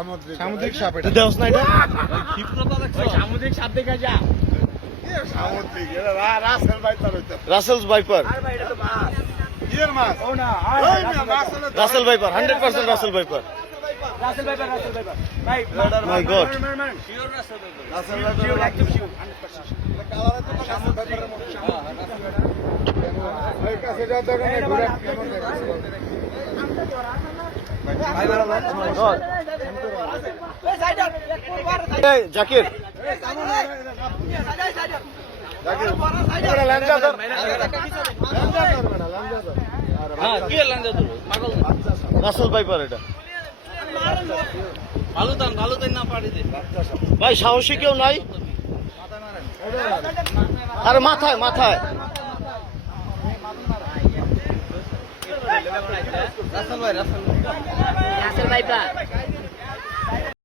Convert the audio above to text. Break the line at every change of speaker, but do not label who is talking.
সামুদ্রিক সাপ এটা
দেওস না এটা
সামুদ্রিক সাপ দেখে যা
সামুদ্রিক এটা রাসেল ভাই তার
রাসেলস ভাইপার
আর ভাই এটা তো মাছ
ইয়ের মাছ
ও না
ওই মিয়া, মাছ হলে তো-
Russell viper hundred percent Russell viper
Russell ভাই রাসেল ভাই ভাই
মাই গড
রাসেল ভাই তো-
শিওর একদম শিওর
কালারে তো রাসেল ভাইপারের মতো। ওই কাছে যাওয়ার দরকার ঘুরে কেমন দেখতেছে?
এই জাকির। রাসেল ভাইপার এটা। ভাই সাহসী কেউ নাই? আরে মাথায় মাথায়।
রাসেল ভাই রাসেল
রাসেল ভাইপা